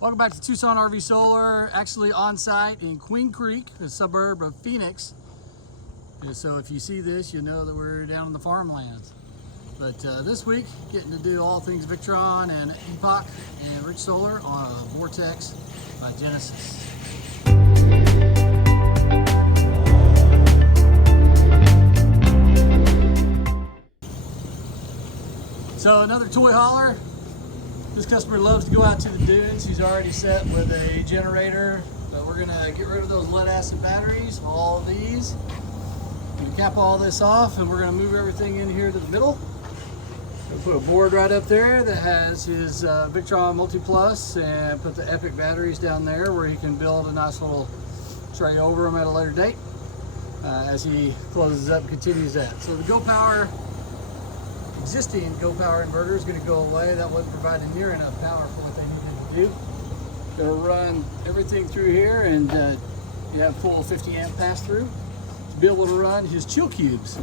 Welcome back to Tucson RV Solar, actually on site in Queen Creek, a suburb of Phoenix. And so if you see this, you know that we're down in the farmlands. But this week, getting to do all things Victron and Epoch and Rich Solar on a Vortex by Genesis. So another toy hauler. This customer loves to go out to the dunes. He's already set with a generator, but we're gonna get rid of those lead acid batteries, all of these. We're gonna cap all this off and we're gonna move everything in here to the middle. We'll put a board right up there that has his Victron MultiPlus and put the Epoch batteries down there where he can build a nice little tray over them at a later date as he closes up and continues that. So the existing Go Power inverter is going to go away. That wasn't providing near enough power for what they needed to do. They'll run everything through here and you have full 50 amp pass through to be able to run his chill cubes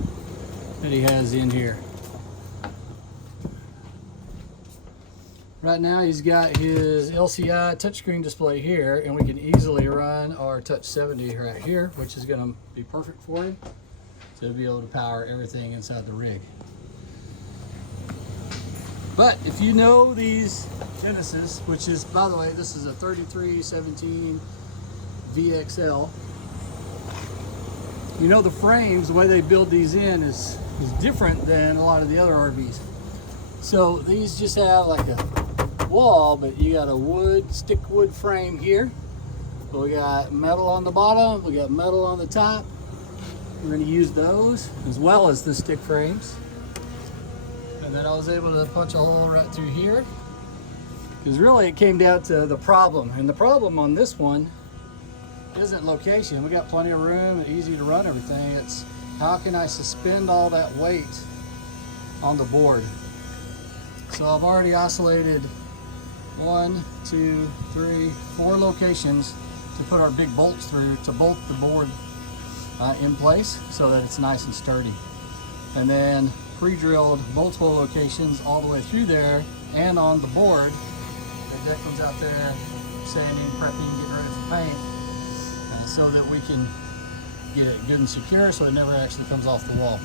that he has in here. Right now he's got his LCI touchscreen display here, and we can easily run our Touch 70 right here, which is going to be perfect for him to be able to power everything inside the rig. But if you know these Genesis, which is, by the way, this is a 3317 VXL. You know the frames, the way they build these in is different than a lot of the other RVs. So these just have like a wall, but you got a stick wood frame here. But we got metal on the bottom, we got metal on the top. We're going to use those as well as the stick frames. And then I was able to punch a hole right through here, because really it came down to the problem. And the problem on this one isn't location. We got plenty of room and easy to run everything. It's how can I suspend all that weight on the board? So I've already oscillated 1, 2, 3, 4 locations to put our big bolts through to bolt the board in place so that it's nice and sturdy. And then pre-drilled multiple locations all the way through there and on the board. The deck was out there sanding, prepping, getting ready for paint so that we can get it good and secure so it never actually comes off the wall.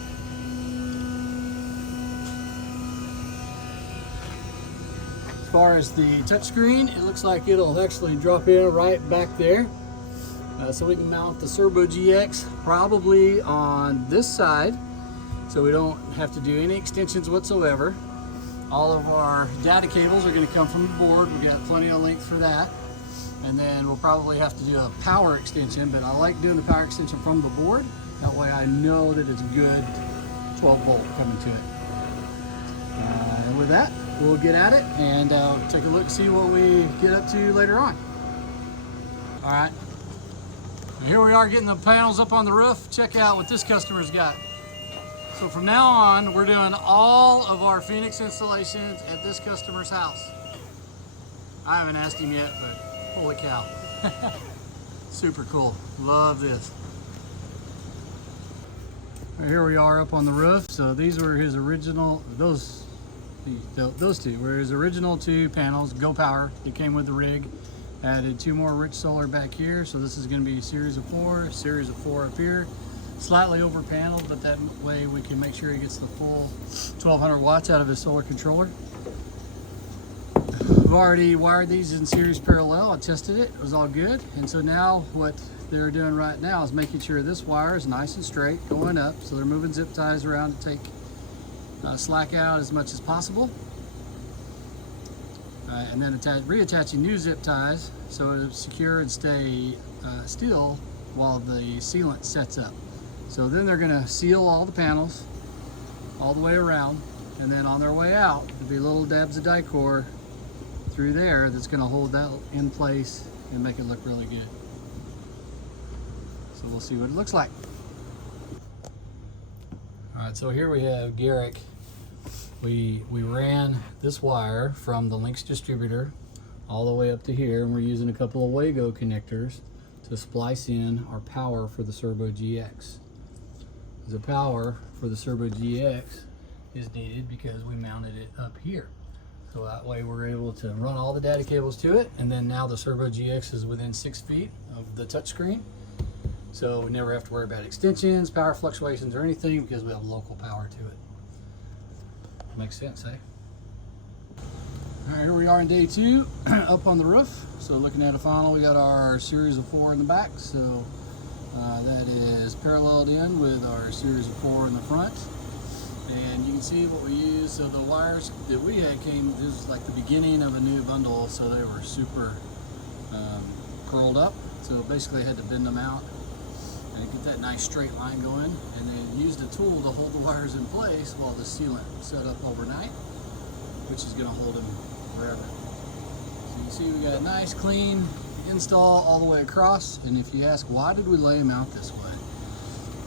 As far as the touchscreen, it looks like it'll actually drop in right back there. So we can mount the Cerbo GX probably on this side, so we don't have to do any extensions whatsoever. All of our data cables are going to come from the board. We got plenty of length for that. And then we'll probably have to do a power extension, but I like doing the power extension from the board. That way I know that it's good 12 volt coming to it. And with that, we'll get at it and take a look, see what we get up to later on. All right, here we are getting the panels up on the roof. Check out what this customer's got. So from now on, we're doing all of our Phoenix installations at this customer's house. I haven't asked him yet, but holy cow. Super cool, love this. Here we are up on the roof. So these were his original, those two were his original 2 panels, Go Power. It came with the rig. Added 2 more Rich Solar back here. So this is gonna be a series of 4 up here. Slightly over paneled, but that way we can make sure he gets the full 1200 watts out of his solar controller. We've already wired these in series parallel. I tested it, it was all good. And so now what they're doing right now is making sure this wire is nice and straight going up. So they're moving zip ties around to take slack out as much as possible. And then reattaching new zip ties so it'll secure and stay still while the sealant sets up. So then they're gonna seal all the panels all the way around, and then on their way out, there'll be little dabs of Dicor through there that's gonna hold that in place and make it look really good. So we'll see what it looks like. All right, so here we have Garrick. We ran this wire from the Lynx distributor all the way up to here, and we're using a couple of Wago connectors to splice in our power for the Cerbo GX. The power for the Cerbo GX is needed because we mounted it up here. So that way we're able to run all the data cables to it. And then now the Cerbo GX is within 6 feet of the touchscreen. So we never have to worry about extensions, power fluctuations, or anything because we have local power to it. Makes sense, eh? All right, here we are on day 2, up on the roof. So looking at a funnel, we got our series of 4 in the back. So that is paralleled in with our series of 4 in the front. And you can see what we use. So the wires that we had this was like the beginning of a new bundle, so they were super curled up. So basically I had to bend them out and get that nice straight line going. And then used a tool to hold the wires in place while the sealant set up overnight, which is gonna hold them forever. So you can see we got a nice clean install all the way across. And if you ask, why did we lay them out this way?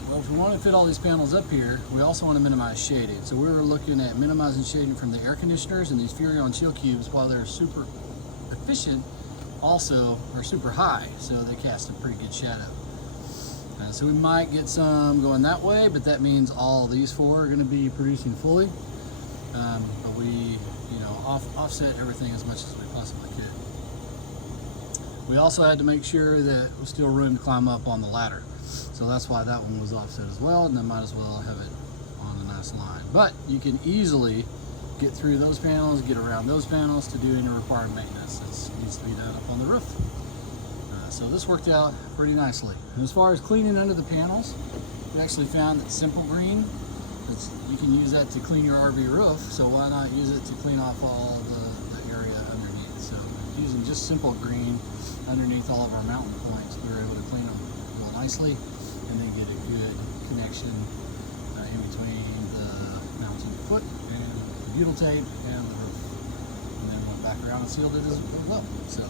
Well, if we want to fit all these panels up here, we also want to minimize shading. So we were looking at minimizing shading from the air conditioners, and these Furrion chill cubes, while they're super efficient, also are super high, so they cast a pretty good shadow. So we might get some going that way, but that means all these 4 are going to be producing fully. But we, offset everything as much as we possibly could. We also had to make sure that there's still room to climb up on the ladder. So that's why that one was offset as well, and then might as well have it on a nice line. But you can easily get through those panels, get around those panels to do any required maintenance that needs to be done up on the roof. So this worked out pretty nicely. And as far as cleaning under the panels, we actually found that simple green, you can use that to clean your RV roof, so why not use it to clean off all the area underneath. So using just simple green underneath all of our mounting points, we were able to clean them real nicely and then get a good connection in between the mounting foot and the butyl tape and the roof. And then went back around and sealed it as well. So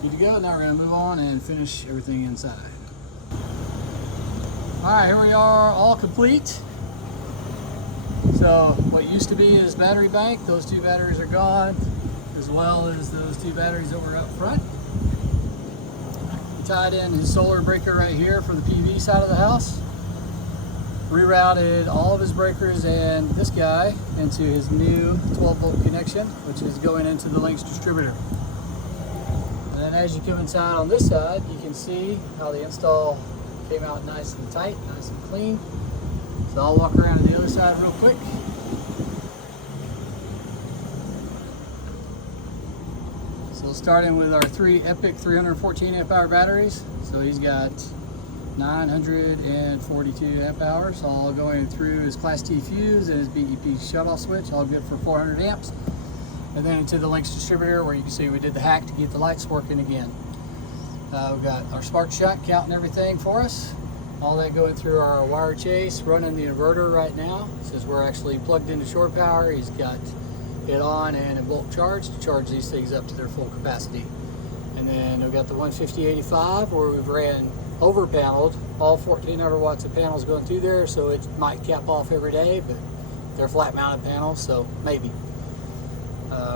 good to go. Now we're going to move on and finish everything inside. All right, here we are, all complete. So what used to be is battery bank, those 2 batteries are gone, as well as those 2 batteries that were up front. We tied in his solar breaker right here for the PV side of the house. Rerouted all of his breakers and this guy into his new 12-volt connection, which is going into the Lynx distributor. And then as you come inside on this side, you can see how the install came out nice and tight, nice and clean. So I'll walk around to the other side real quick. So starting with our 3 Epic 314 amp hour batteries. So he's got 942 amp hours, all going through his Class T fuse and his BEP shutoff switch, all good for 400 amps. And then into the Lynx distributor, where you can see we did the hack to get the lights working again. We've got our SmartShunt counting everything for us. All that going through our wire chase, running the inverter right now. Since we're actually plugged into shore power, he's got it on and a bulk charge to charge these things up to their full capacity. And then we've got the 150/85 where we've ran over paneled, all 1400 watts of panels going through there, so it might cap off every day, but they're flat mounted panels, so maybe.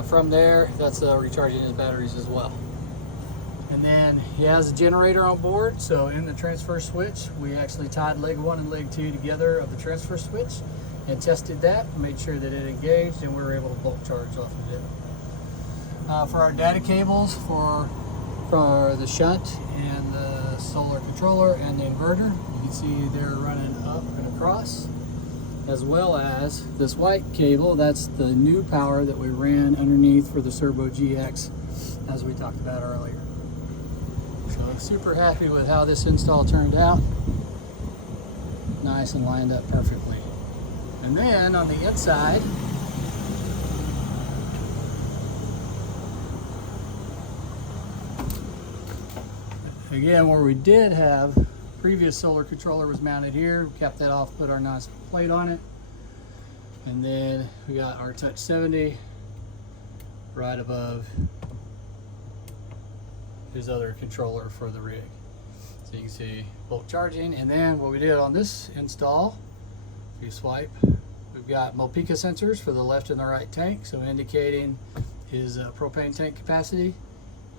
From there, that's recharging his batteries as well. And then he has a generator on board, so in the transfer switch, we actually tied leg 1 and leg 2 together of the transfer switch and tested that, made sure that it engaged, and we were able to bulk charge off of it. For our data cables for the shunt and the solar controller and the inverter, you can see they're running up and across, as well as this white cable. That's the new power that we ran underneath for the Cerbo GX, as we talked about earlier. So I'm super happy with how this install turned out. Nice and lined up perfectly. And then on the inside, again, where we did have previous solar controller was mounted here, we kept that off, put our nice plate on it, and then we got our Touch 70 right above his other controller for the rig. So you can see bulk charging. And then what we did on this install, if you swipe, we've got Mopeka sensors for the left and the right tank, so indicating his propane tank capacity.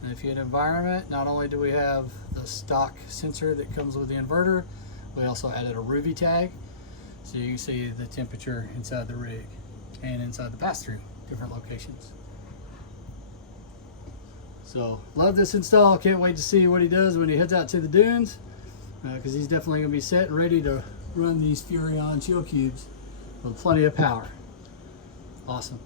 And if you hit environment, not only do we have the stock sensor that comes with the inverter, we also added a Ruby tag, so you can see the temperature inside the rig and inside the pass-through, different locations. So love this install. Can't wait to see what he does when he heads out to the dunes, because he's definitely going to be set and ready to run these Furrion chill cubes with plenty of power. Awesome.